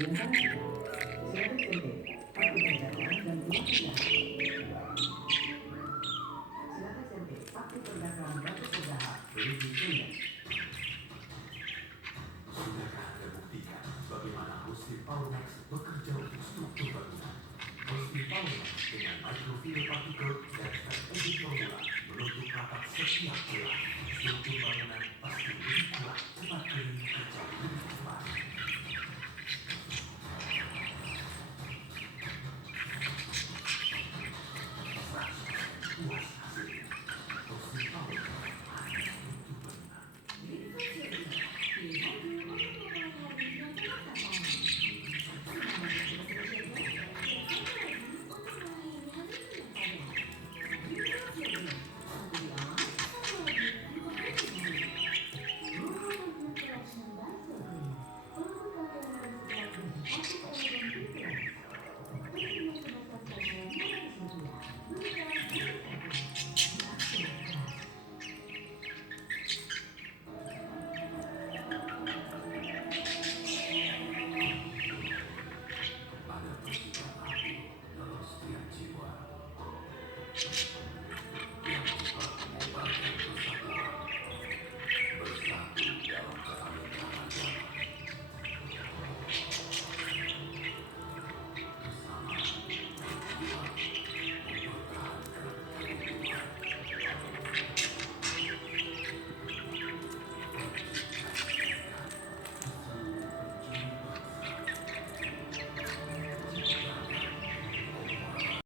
Biasanya, silakan sendiri, pakai perdagangan dan beli. Silakan sendiri, pakai perdagangan batu usaha beli Sunda. Sudahkah Anda buktikan bagaimana Hostin Powermax bekerja untuk struktur bangunan? Hostin Powermax dengan microfiber particle dan strategic formula menutup rapat setiap tulang. Struktur bangunan pasti lebih kuat, cepat kering, kerja lebih cepat. Puas hasilnya. Hostin Powermax hanya untuk bangunan. Ada peristiwa api dalam setiap jiwa.